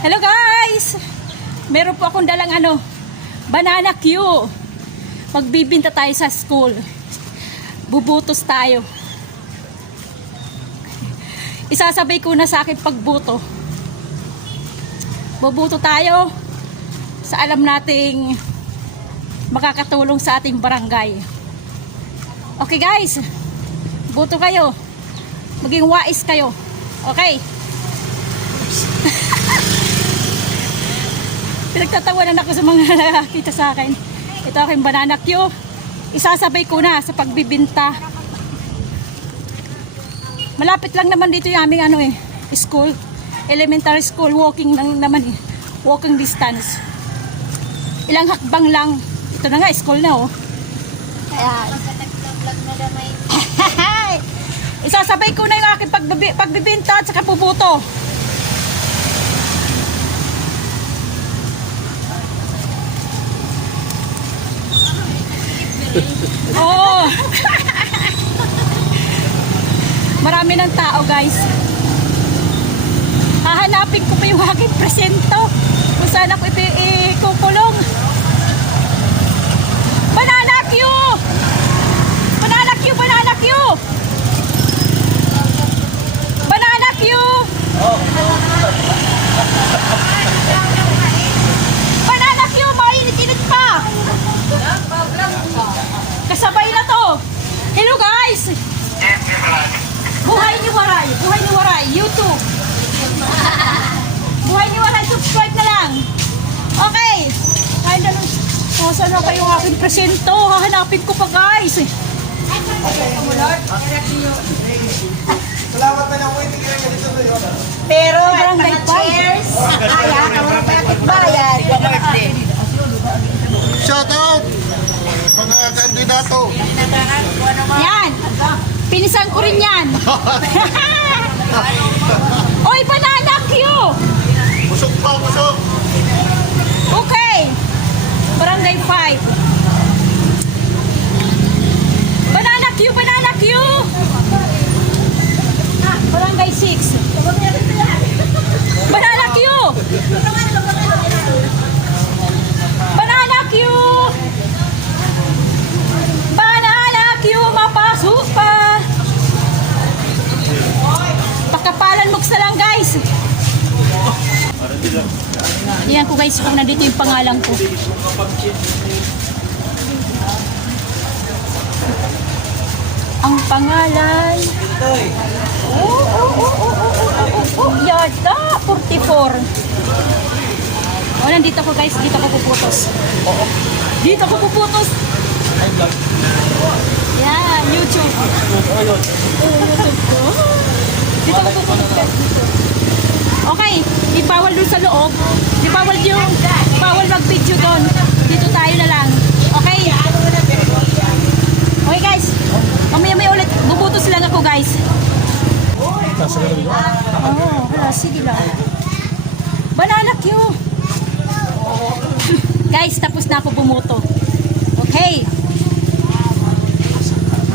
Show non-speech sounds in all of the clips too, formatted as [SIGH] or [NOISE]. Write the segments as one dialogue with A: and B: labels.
A: Hello guys! Meron po akong dalang ano, banana Q. Magbibinta tayo sa school. Bubutos tayo. Isasabay ko na sa akin pagbuto. Bubuto tayo sa alam nating makakatulong sa ating barangay. Okay guys, buto kayo. Maging wais kayo. Okay? Pinagtatawanan ako sa mga [LAUGHS] nakakita sa akin. Ito aking banana Q. Isasabay ko na sa pagbibinta. Malapit lang naman dito yung aming ano eh, school. Elementary school, walking lang naman eh. Walking distance. Ilang hakbang lang. Ito na nga, school na oh. Ayan. [LAUGHS] Isasabay ko na yung aking pagbibi- pagbibinta at saka puputo. Oo. Marami ng tao, guys. Hahanapin ko pa yung aking presento. Kung saan ako ikukulong. Banana Q! Banana Q! Banana Q! Banana Q! Banana Q! Mainit-init pa! Kasabay na to! Hello guys! Buhay ni Waray! Buhay ni Waray! YouTube! Buhay ni Waray! Subscribe na lang! Okay! Kahit na Oh, saan na kayo aking presento? Hahanapin ko pa guys!
B: Pero
A: Barangay
B: cheers. Kaya ka mo bakit bayad?
C: Shout out! Mga kandidato!
A: Yan! Pinisan ko rin yan! [LAUGHS] Oy, banana Q!
C: Busog pa, busog!
A: Okay! Barangay 5. Banana Q! Banana Q! advice ko, nandito yung pangalan ko. Ang pangalan. Oo, oh, oo, oh, oo, oh, oo, oh, oo, oh, oo, oh, oh, yata, 44. Oh, nandito ako guys, dito ako puputos. Oo. Dito ako puputos. Yeah, YouTube. Oh, YouTube ko. Dito ako puputos guys, dito. Okay, di bawal dun sa loob. Di bawal yung, bawal mag-video doon. Dito tayo na lang. Okay? Okay guys, mamaya may ulit. Bubutos lang ako guys. Oh, wala. Sige lang. Banana Q. [LAUGHS] guys, tapos na ako bumuto. Okay.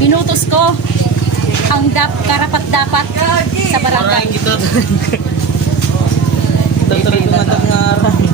A: Binutos ko ang dap karapat-dapat sa barangay. [LAUGHS]
D: Tatry dumatag nga araw.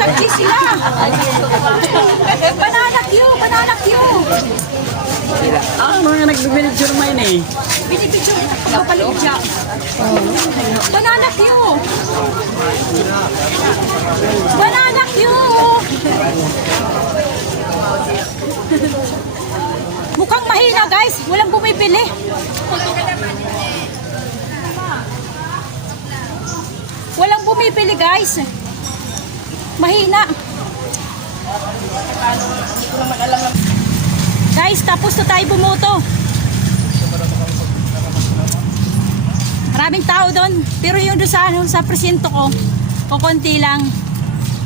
A: Tagsi sila. Banana Q. Banana Q.
D: Ah, mga nagbibinidyo naman eh.
A: Binibidyo. Pagpapalit dyan. Banana Q. Banana Q. Mukhang mahina guys. Walang bumibili. Walang bumibili guys. Mahina. Guys, tapos na tayo bumuto. Maraming tao doon. Pero yung doon sa, ano, sa presinto ko, Kukunti lang.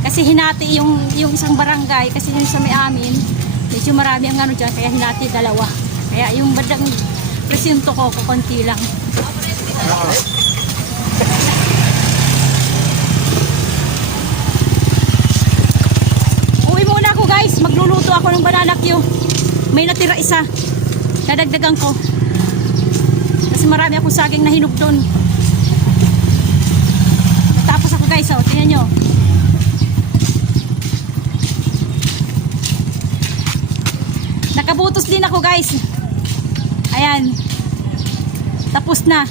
A: Kasi hinati yung, yung isang barangay, kasi yung sa may amin, medyo marami ang ano dyan, kaya hinati dalawa. Kaya yung bandang presinto ko, kukunti lang. Uwi muna ako guys, magluluto ako ng banana Q. May natira isa. Dadagdagan ko. Kasi marami akong saging na hinog doon. Tapos ako guys, oh, tingnan nyo. Nakabutos din ako guys. Ayan. Tapos na.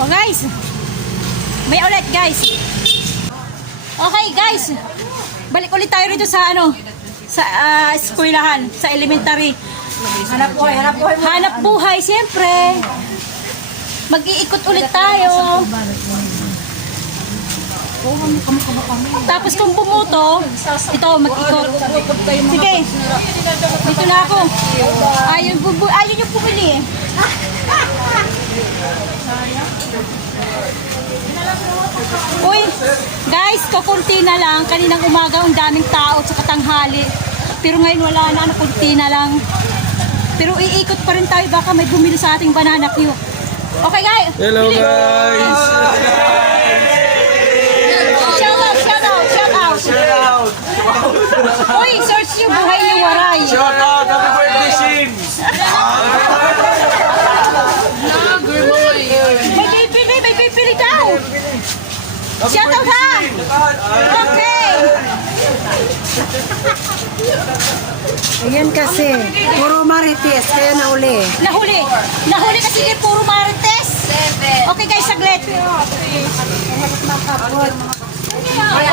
A: Oh guys. May ulit guys. Okay guys. Balik ulit tayo rito sa ano sa ah, eskwelahan, sa elementary.
B: Hanap buhay, hanap buhay mo.
A: Hanap buhay, siyempre. Mag-iikot ulit tayo. Tapos kung pumuto, ito, mag-ikot. Sige. Dito na ako. Ayun, bubu- ayun yung pumili eh. Uy, guys, kukunti na lang. Kaninang umaga, ang daming tao sa katanghali. Pero ngayon wala na, ano, kunti na lang. Pero iikot pa rin tayo, baka may bumili sa ating banana queue. Okay, guys.
D: Hello guys!
A: Shout out, shout out, shout out. Uy, search yung buhay ni Waray.
D: Shout out! Happy birthday, Shims! [LAUGHS]
A: May pipili, may pipili daw. Shout out ha. Okay.
B: Ayan kasi, puro marites, kaya nauli.
A: Nahuli. Nahuli kasi din puro marites. Okay guys, saglit.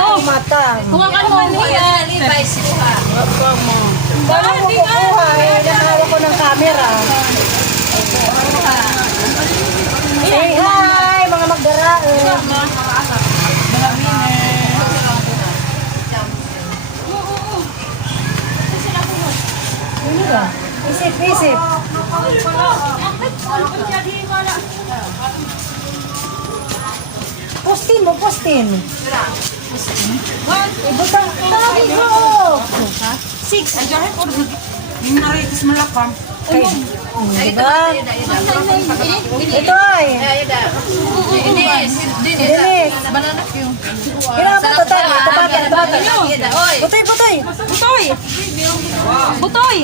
A: Oh,
B: Mata.
A: hawakan mo. Yan.
B: Paano mo kukuha eh, nahawak ko ng camera. Say hi, mga magdaraan. Ano ba? Isip, isip. Postin mo, postin. Ibutang tawag mo.
A: Six.
B: Okay. Diba? Ito ay. Dinis. Kailangan ba ito tayo? Tabata, tabata. Putoy, putoy.
A: Butoy. Butoy.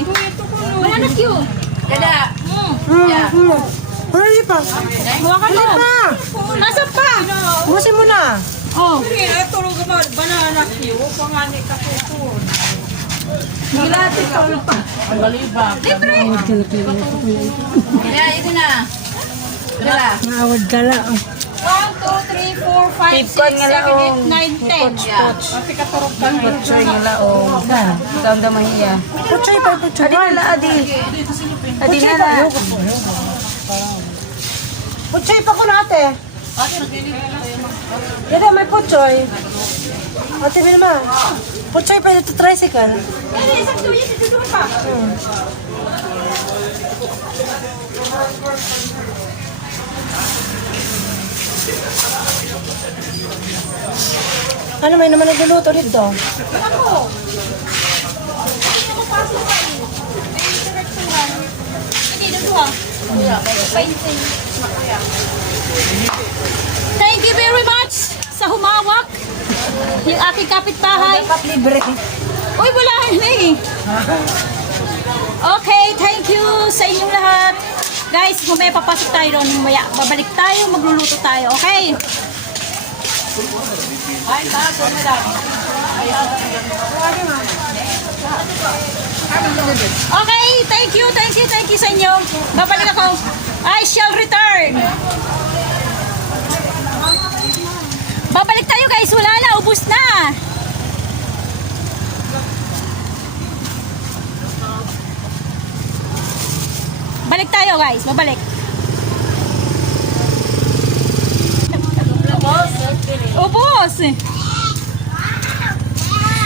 A: Banana Kada.
B: Hmm. Pero hindi pa.
A: Huwag ka na.
B: pa.
A: Nasa pa.
B: Busin mo na.
A: Oh.
B: Sige, ito
A: rin ka banana kiyo. Huwag nga
B: ni kakusun.
A: Gilati ka
B: ulo
A: pa. Ang
E: balibag.
A: Libre.
E: Kaya, ito na. Kala.
B: Naawad kala. Kala. Oh.
A: 3, 4, 5, 6, 7, 8, 9, 10.
F: Yeah. Pati
G: katurog
F: ka ngayon.
B: Putsoy nga laong. Saan da mahiya? Putsoy pa, putsoy. Adi na adi. Adi na na. Putsoy pa ko na ate. Dada, may putsoy. Ate Vilma, putsoy pa dito tricycle.
A: Dada, isang tuyo, dito pa. Hmm.
B: Ano, may naman nagluluto dito.
A: Hindi, dito ah. Thank you very much sa humawak. Yung aking kapitbahay.
B: Dapat libre.
A: Uy, wala na eh. [LAUGHS] Okay, thank you sa inyong. Guys, mamaya papasok tayo doon. Mamaya babalik tayo, magluluto tayo. Okay? Okay, thank you, thank you, thank you sa inyo. Babalik ako. I shall return. Babalik tayo guys, wala na, ubus na. Balik tayo guys, babalik. Ubus!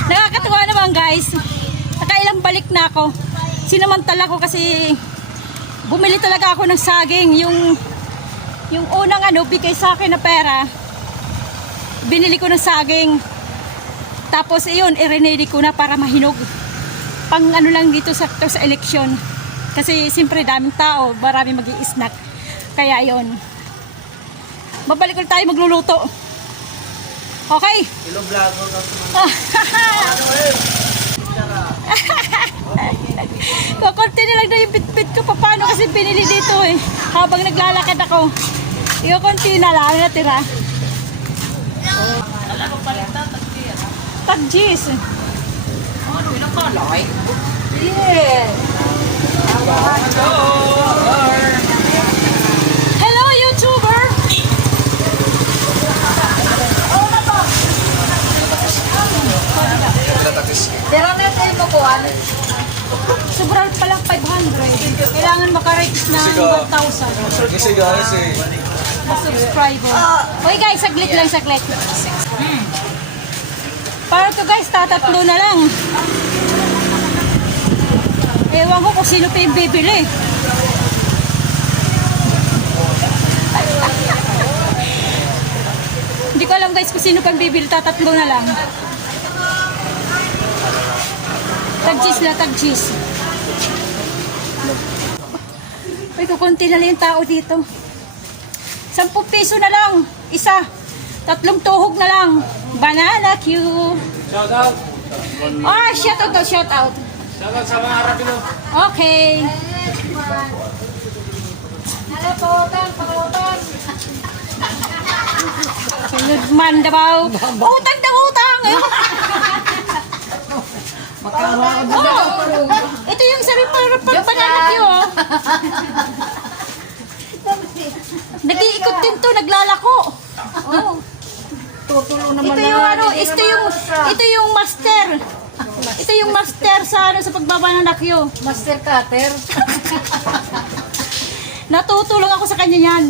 A: Nakakatuwa naman guys. Nakailang balik na ako. Sinamantala ko kasi bumili talaga ako ng saging. Yung, yung unang ano, bigay sa akin na pera, binili ko ng saging. Tapos iyon, i-renedy ko na para mahinog. Pang ano lang dito sa, to sa eleksyon. Kasi siyempre daming tao, marami mag snack Kaya yon. Babalik ulit tayo magluluto. Okay?
D: Ilo vlog mo
A: Kukunti na lang na yung bitbit ko. Paano kasi pinili dito eh. Habang naglalakad ako. Kukunti na lang natira. Tagjis. Hello, YouTuber! Sobrang palang 500. Kailangan makarate ng 1,000
D: Kasi guys eh.
A: na subscriber. Okay guys, saglit lang, saglit. Hmm. Para to guys, tatatlo na lang. Ewan ko kung sino pa yung bibili. [LAUGHS] Hindi ko alam guys kung sino pa yung bibili, tatatlo na lang. Tag-cheese na, tag-cheese. Uy, kukunti na lang yung tao dito. Sampung piso na lang. Isa. Tatlong tuhog na lang. Banana Q.
D: Shout out.
A: Ah, shout out shout out.
D: Out sa mga harapin mo.
A: Okay. Sunod man daw. Utang daw utang. Oh, ito yung sabi para pag banana Q. Oh. Nag-iikot din to, naglalako. Oh. Ito yung ano, ito yung ito yung master. Ito yung master sa ano sa pagbabananak yo.
B: Master Cutter. [LAUGHS]
A: Natutulong ako sa kanya yan.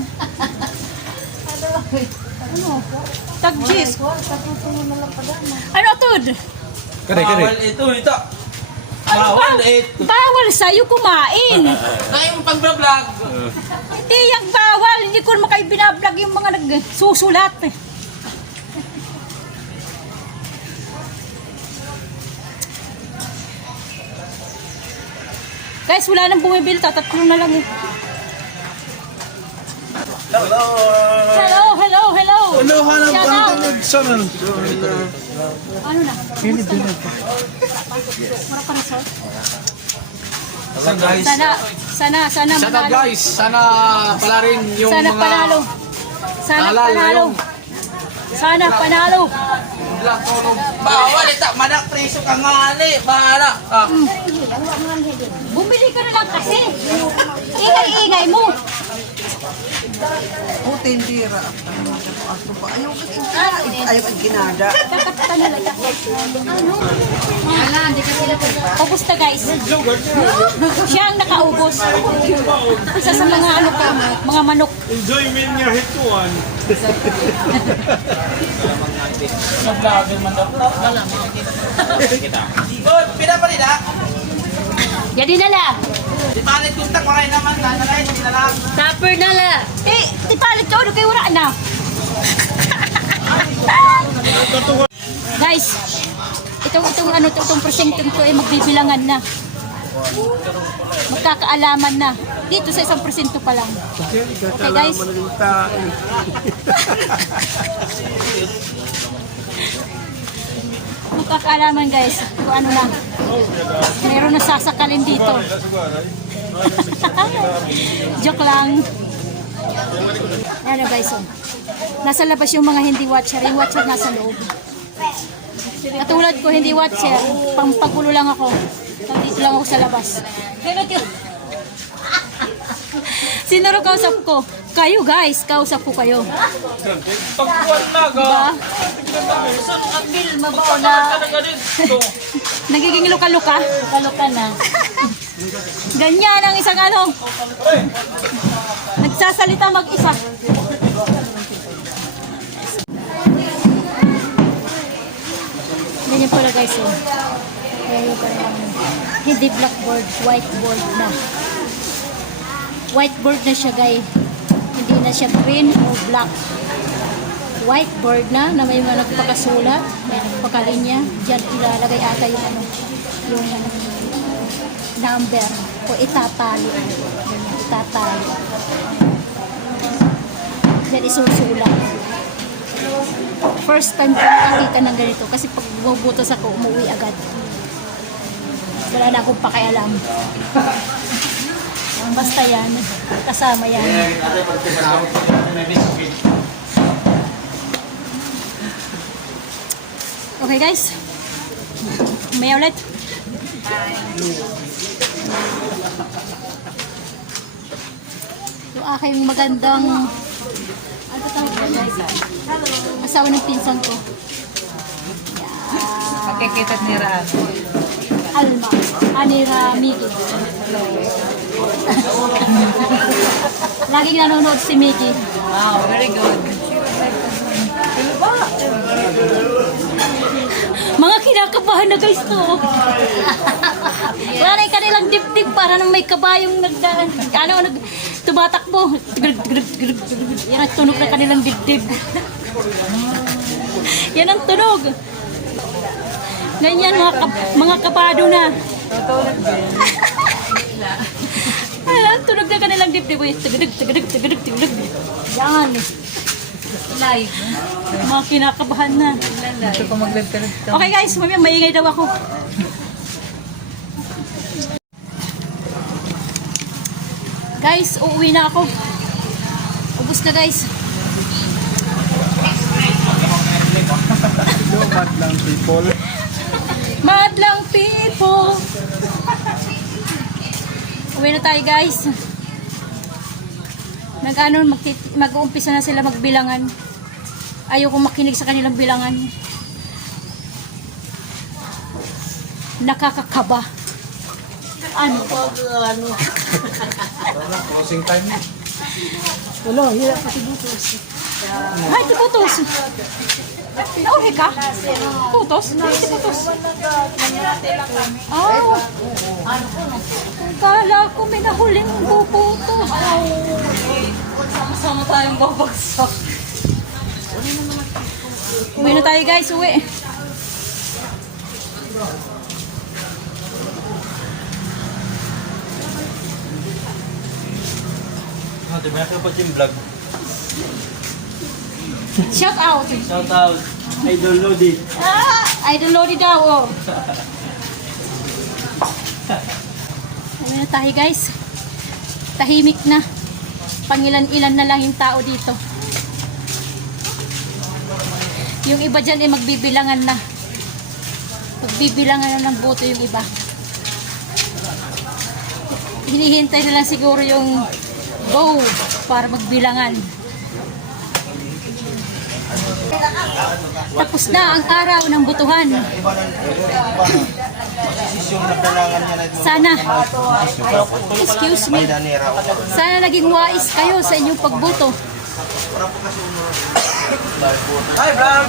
A: Ano? Tagjis. Anotud?
D: Kare, kare. Bawal ito, ito. Bawal ito.
A: Bawal sa'yo kumain. [LAUGHS]
D: Kaya yung pag-vlog.
A: Hindi yung bawal. Hindi ko naman kayo binablog yung mga nagsusulat. eh. Guys, wala nang bumibili. Tatatlo na lang eh.
C: Hello.
A: Hello, hello, hello.
C: Hello, hanap
A: Shout out.
C: nagsanan.
A: Ano na? Pinip, pinip. Mura pa na sir?
D: guys.
A: Sana, sana, sana
H: out
A: manalo.
H: guys, sana pala rin yung
A: Sana
H: mga
A: panalo. Sana
H: Alala
A: panalo. Sana panalo.
H: Vlog tulong.
D: Bawal ito. Manak preso ka nga ali. Bahala. Ah.
A: Bumili ka na lang kasi. Ingay-ingay mo.
F: Oh, tindira. Aso pa. Ayaw ka ginada. Ayaw ka ginada.
A: Kakapta na lang. Ano? Wala, hindi ka sila Ubus na guys. Siya ang nakaubos. Isa sa mga ano ka, mga manok.
C: Enjoyment niya hituan. [LAUGHS]
D: Oh, pinapalit ha.
A: Yan din nala.
D: Di palit kuntak maray naman. Nanalay, hindi na lang.
A: Tupper nala. Eh, di palit ko. Ano kayo wala na? [LAUGHS] Guys, itong itong ano itong presentong to ay magbibilangan na. Magkakaalaman na. Dito sa isang presento pa lang. Okay guys. [LAUGHS] Magkakaalaman guys. Kung ano na. Meron na sasakalin dito. [LAUGHS] Joke lang. Ano guys, oh. Nasa labas yung mga hindi watcher. Yung watcher nasa loob. Katulad ko, hindi watcher. Pang pagulo lang ako. Dito lang ako sa labas. [LAUGHS] Sino rin kausap ko? Kayo guys, kausap ko kayo.
D: Pagkuhan na ga.
A: Diba? Nagiging luka-luka? Luka-luka na. Ganyan ang isang ano. Nagsasalita mag-isa. Ganyan pala guys oh. Ganyan pala. Hindi blackboard, whiteboard na. Whiteboard na siya guys. Hindi na siya green o black. Whiteboard na na may mga nagpakasulat, may nagpakalinya. Diyan ilalagay ata yung ano, yung number o itatali. Itatali. Diyan isusulat. First time ko nakakita ng ganito kasi pag bumubutas ako, umuwi agad. Wala na akong pakialam. [LAUGHS] Basta yan, kasama yan. Okay guys, may ulit. Yung aking magandang ano tawag ba guys? Asawa ng pinsan ko.
B: Magkikita ni Ram.
A: Alma. Anira Miki. [LAUGHS] Laging nanonood si Miki.
B: Wow, very good.
A: Mga kinakabahan na guys to. Wala na kanilang dibdib para nang may kabayong nagdaan. Ano, nag, tumatakbo. Yan ang tunog ng kanilang dibdib. [LAUGHS] Yan ang tunog. Ganyan mga, kab- mga kabado na. Ay, [LAUGHS] ang tunog ng kanilang dibdib. Uy, Tugudag, tugudag, tugudag, tugudag. Yan.
B: Live.
A: Mga kinakabahan na.
B: Gusto ko maglagtalog to.
A: Okay guys, mamaya maingay daw ako. Guys, uuwi na ako. Ubus na guys.
C: Lumat lang people.
A: Madlang people. Uwi na tayo guys. Nag-ano, mag-uumpisa na sila magbilangan. Ayoko makinig sa kanilang bilangan. Nakakakaba. Ano?
C: Closing time.
A: Wala, hirap pati butos. Ay, di butos. Nauhi ka? Butos? Hindi si butos. Oh. Kala ko may nahuling bubutos.
B: Sama-sama tayong babagsak.
A: Uwi na tayo guys, uwi.
D: Ah, di ba nakapag yung vlog?
A: Shout out.
D: Shout out. Idol Lodi.
A: Ah, idol Lodi daw, oh. [LAUGHS] Uwi na tayo guys. Tahimik na. Pangilan-ilan na lang yung tao dito. Yung iba dyan ay magbibilangan na. Magbibilangan na ng boto yung iba. Hinihintay na lang siguro yung go para magbilangan. Tapos na ang araw ng butuhan. Sana, excuse me, sana naging wais kayo sa inyong pagboto.
D: Hi, vlog!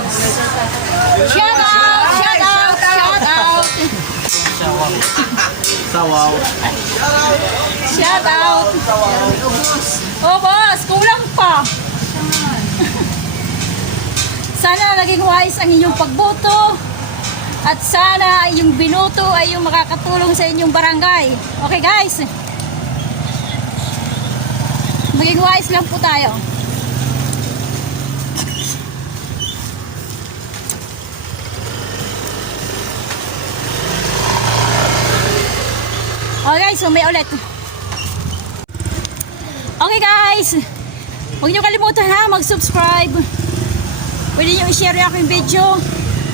A: Shout out! Shout out! Shout out!
D: Sawaw.
A: Shout out! Oh boss, kulang pa! Sana naging wise ang inyong pagboto at sana yung binoto ay yung makakatulong sa inyong barangay. Okay guys? Maging wise lang po tayo. Okay, so may ulit. Okay guys, huwag niyo kalimutan ha, mag-subscribe. Pwede niyo i-share yung aking video,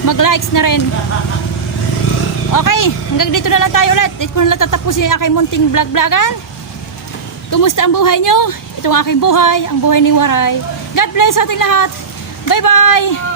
A: mag-likes na rin. Okay, hanggang dito na lang tayo ulit. Dito na lang tatapusin yung aking munting vlog-vlogan. Kumusta ang buhay niyo? Ito ang aking buhay, ang buhay ni Waray. God bless sa ating lahat. Bye-bye!